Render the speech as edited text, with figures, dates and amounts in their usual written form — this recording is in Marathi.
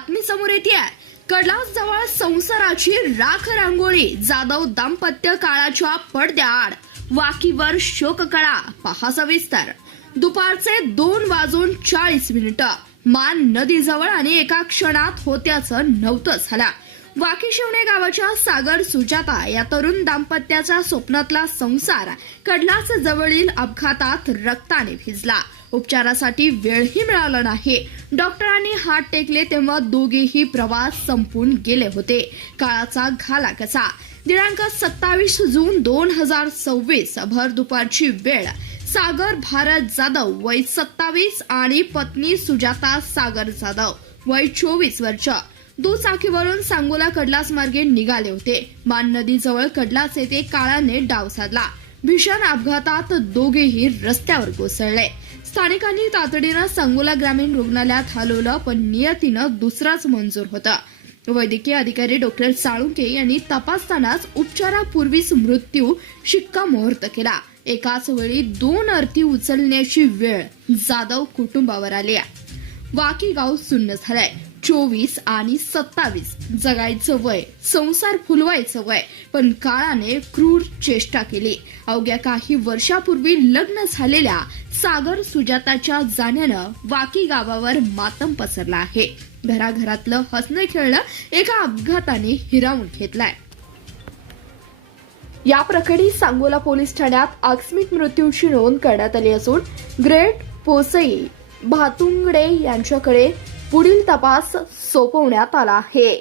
बातमी समोर येते आहे। कडलास जवळ संसाराची राख रांगोळी, जाधव दाम्पत्य काळाच्या पडद्याआड, वाकीवर शोककळा। पहा सविस्तर। दुपारचे 2:40 मान नदीजवळ आणि एका क्षणात होत्याचं नव्हतं झाला। वाकी शिवणे गावाच्या सागर सुजाता या तरुण दाम्पत्याच्या स्वप्नातला संसार कडलास जवळील अपघातात रक्ताने भिजला। उपचारासाठी वेळही मिळाला नाही। डॉक्टरांनी हात टेकले तेव्हा दोघेही प्रवास संपून गेले होते। काळाचा घाला कसा। दिनांक 27 जून 2026 भर दुपारची वेळ। सागर भारत जाधव वय 27 आणि पत्नी सुजाता सागर जाधव वय 24 वर्ष दुचाकीवरून सांगोला कडलास मार्गे निघाले होते। मान नदीजवळ कडलास येथे काळाने डाव साधला। भीषण अपघातात दोघेही रस्त्यावर कोसळले। स्थानिकांनी तातडीनं सांगोला ग्रामीण रुग्णालयात हलवलं, पण नियतीनं दुसराच मंजूर होता। वैद्यकीय अधिकारी डॉक्टर साळुंके यांनी तपासतानाच उपचारापूर्वीच मृत्यू शिक्कामोर्तब केला। एकाच वेळी 2 अर्थी उचलण्याची वेळ जाधव कुटुंबावर आली। वाकी गाव सुन्न झालंय। 24 आणि 27 जगायचं वय, संसार फुलवायचं वय, पण काळाने क्रूर चेष्टा केली। अवघ्या काही वर्षापूर्वी लग्न झालेल्या सागर सुजाताच्या जाण्यानं वाकी गावावर मातम पसरला आहे। घराघरातलं हसणं खेळणं एका अपघाताने हिरावून घेतलाय। या प्रकरणी सांगोला पोलीस ठाण्यात आकस्मिक मृत्यूची नोंद करण्यात आली असून ग्रेट पोसई भातुंगडे यांच्याकडे पुढील तपास सोपवण्यात आला आहे।